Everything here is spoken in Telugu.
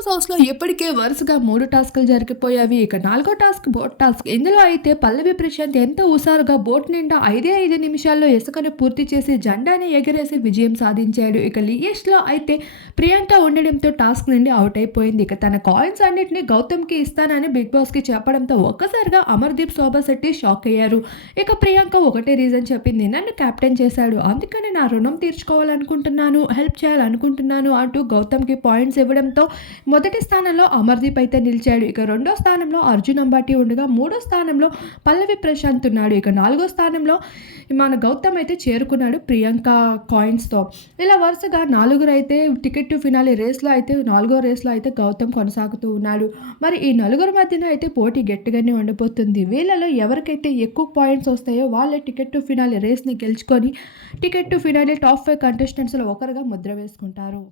బాస్ హౌస్లో ఇప్పటికే వరుసగా మూడు టాస్క్లు జరిగిపోయావి ఇక నాలుగో టాస్క్ బోట్ టాస్క్. ఇందులో అయితే పల్లవి ప్రశాంత్ ఎంతో హుషారుగా బోట్ నిండా ఐదే ఐదు నిమిషాల్లో ఇసుకను పూర్తి చేసి జెండాని ఎగరేసి విజయం సాధించాడు. ఇక లియేష్లో అయితే ప్రియాంక ఉండడంతో టాస్క్ నుండి అవుట్ అయిపోయింది. ఇక తన కాయిన్స్ అన్నింటినీ గౌతమ్కి ఇస్తానని బిగ్ బాస్కి చెప్పడంతో ఒక్కసారిగా అమర్దీప్ శోభా శెట్టి షాక్ అయ్యారు. ఇక ప్రియాంక ఒకటే రీజన్ చెప్పింది నన్ను కెప్టెన్ చేశాడు. అందుకని నా రుణం తీర్చుకోవాలనుకుంటున్నాను హెల్ప్ చేయాలనుకుంటున్నాను అంటూ గౌతమ్కి పాయింట్స్ ఇవ్వడంతో మొదటి స్థానంలో అమర్దీప్ అయితే నిలిచాడు. ఇక రెండో స్థానంలో అర్జున్ అంబాటి ఉండగా మూడో స్థానంలో పల్లవి ప్రశాంత్ ఉన్నాడు. ఇక నాలుగో స్థానంలో మన గౌతమ్ అయితే చేరుకున్నాడు ప్రియాంక కాయిన్స్తో ఇలా వరుసగా నాలుగురు అయితే టికెట్ టు ఫినాలి రేస్లో అయితే నాలుగో రేస్లో అయితే గౌతమ్ కొనసాగుతూ ఉన్నాడు. మరి ఈ నలుగురు మధ్యన అయితే పోటీ గట్టిగానే ఉండిపోతుంది వీళ్ళలో ఎవరికైతే ఎక్కువ పాయింట్స్ వస్తాయో వాళ్ళే టికెట్ టు ఫినాలి రేస్ని గెలుచుకొని ticket to finale top five కంటెస్టెంట్స్లో ఒకరుగా ముద్ర వేసుకుంటారు.